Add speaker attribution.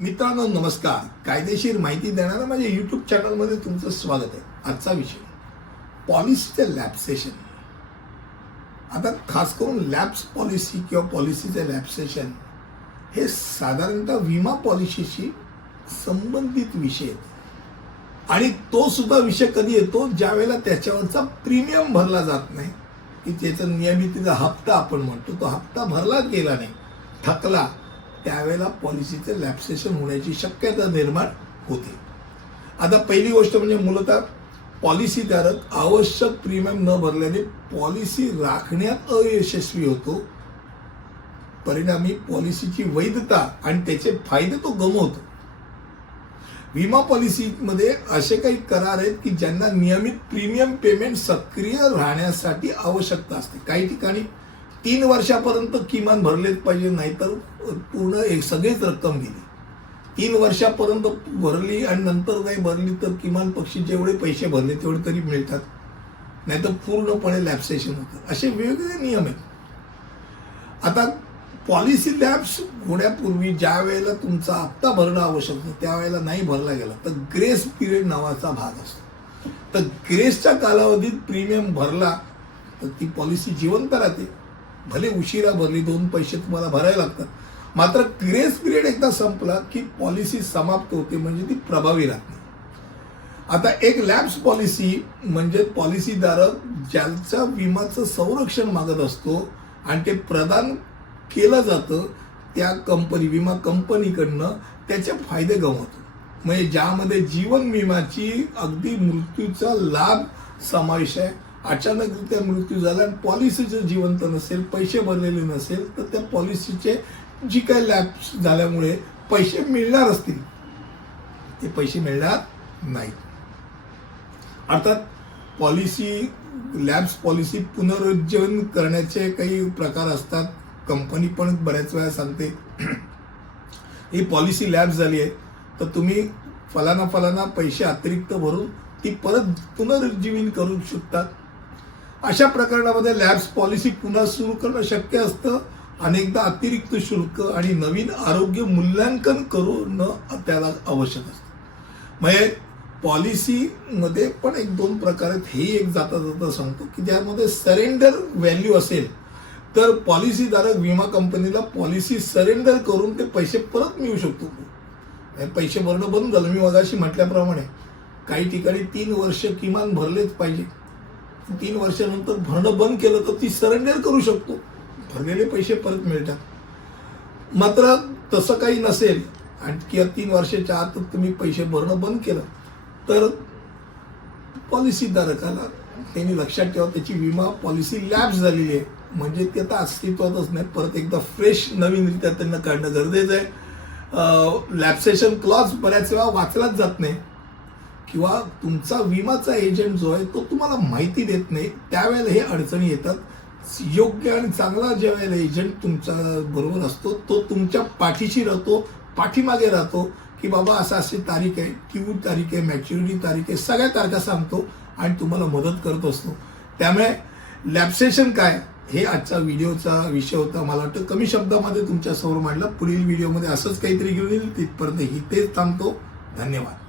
Speaker 1: मित्रांनो नमस्कार. कायदेशीर माहिती देणाऱ्या माझ्या युट्यूब चॅनलमध्ये तुमचं स्वागत आहे. आजचा विषय पॉलिसीचे लॅप्सेशन आता खास करून लॅप्स पॉलिसी किंवा पॉलिसीचे लॅप्सेशन हे साधारणतः विमा पॉलिसीशी संबंधित विषय आहेत. आणि तो सुद्धा विषय कधी येतो? ज्यावेळेला त्याच्यावरचा प्रीमियम भरला जात नाही. की त्याचा नियमितीचा हप्ता आपण म्हणतो तो हप्ता भरला गेला नाही थकला त्यावेळेला पॉलिसीचे लॅप्सेशन होण्याची शक्यता निर्माण होते. आता पहिली गोष्ट म्हणजे मूलतः पॉलिसीधारक आवश्यक प्रीमियम न भरल्याने पॉलिसी राखण्यात अयशस्वी होतो. परिणामी पॉलिसीची वैधता आणि त्याचे फायदे तो गमवतो. विमा पॉलिसीमध्ये असे काही करार आहेत की ज्यांना नियमित प्रीमियम पेमेंट सक्रिय राहण्यासाठी आवश्यकता असते. काही ठिकाणी तीन वर्षापर्यंत किमान भरलेच पाहिजे नाहीतर पूर्ण एक सगळीच रक्कम गेली. तीन वर्षापर्यंत भरली आणि नंतर नाही भरली तर किमान पक्षी जेवढे पैसे भरले तेवढे तरी मिळतात. नाहीतर पूर्णपणे लॅप्सेशन होतं. असे वेगवेगळे नियम आहेत. आता पॉलिसी लॅप्स होण्यापूर्वी ज्या वेळेला तुमचा हप्ता भरणं आवश्यक होतं त्यावेळेला नाही भरला गेला तर ग्रेस पिरियड नावाचा भाग असतो. तर ग्रेसच्या कालावधीत प्रीमियम भरला तर ती पॉलिसी जिवंत राहते. भले उशिरा भरली दोन पैसे तुम्हाला भरायला लागतात. मात्र ग्रेस पिरियड एकदा संपला की पॉलिसी समाप्त होते म्हणजे ती प्रभावी राहत. नाही आता एक लॅब्स पॉलिसी म्हणजे पॉलिसीधारक ज्यांचा विमाचं संरक्षण मागत असतो आणि ते प्रदान केलं जातं त्या कंपनी विमा कंपनीकडनं त्याचे फायदे गमावतो. म्हणजे ज्यामध्ये जीवन विमाची अगदी मृत्यूचा लाभ समावेश आहे अचानकरित्या मृत्यू झाला आणि पॉलिसीचं जिवंत नसेल पैसे भरलेले नसेल तर त्या पॉलिसीचे जी काही लॅप्स झाल्यामुळे पैसे मिळणार असतील. ते पैसे मिळणार नाहीत. अर्थात पॉलिसी लॅब्स पॉलिसी पुनरुज्जीवन करण्याचे काही प्रकार असतात. कंपनी पण बऱ्याच वेळा सांगते. ही पॉलिसी लॅब्स झाली आहे तर तुम्ही फलाना फलाना पैसे अतिरिक्त भरून ती परत पुनरुज्जीवन करू शकतात. अशा प्रकरणामध्ये लॅब्स पॉलिसी पुन्हा सुरू करणं शक्य असतं. अनेकदा अतिरिक्त शुल्क आणि नवीन आरोग्य मूल्यांकन करून त्याला आवश्यक असतं. म्हणजे पॉलिसीमध्ये पण एक दोन प्रकार आहेत. हे एक जाता जाता सांगतो की ज्यामध्ये सरेंडर व्हॅल्यू असेल तर पॉलिसीधारक विमा कंपनीला पॉलिसी सरेंडर करून ते पैसे परत मिळू शकतो. म्हणजे पैसे भरणं बंद झालं. मी मगाशी म्हटल्याप्रमाणे काही ठिकाणी तीन वर्ष किमान भरलेच पाहिजे. तीन वर्षानंतर भरणं बंद केलं तर ती सरेंडर करू शकतो. भरलेले पैसे परत मिळतात. मात्र तसं काही नसेल आणखी तीन वर्षाच्या आत तुम्ही पैसे भरणं बंद केलं तर पॉलिसीधारकाला त्यांनी लक्षात ठेवा त्याची विमा पॉलिसी लॅब्स झालेली आहे. म्हणजे ते आता अस्तित्वातच नाही परत एकदा फ्रेश नवीनरित्या त्यांना काढणं गरजेचं आहे. लॅप्सेशन क्लॉज बऱ्याच वेळा वाचलाच जात नाही. किंवा तुमचा विमाचा एजंट जो आहे तो तुम्हाला माहिती देत नाही त्यावेळेला हे अडचणी येतात. योग्य आणि चांगला ज्या वेळेला एजंट तुमच्या बरोबर असतो तो तुमच्या पाठीशी राहतो पाठीमागे राहतो की बाबा असं अशी तारीख आहे क्यू तारीख आहे मॅच्युरिटी तारीख आहे सगळ्या तारखा सांगतो आणि तुम्हाला मदत करत असतो. त्यामुळे लॅबसेशन काय? हे आजचा व्हिडिओचा विषय होता. मला वाटतं कमी शब्दामध्ये तुमच्यासमोर मांडला. पुढील व्हिडिओमध्ये असंच काहीतरी घेऊन येईल. तिथपर्यंत इथेच थांबतो. धन्यवाद.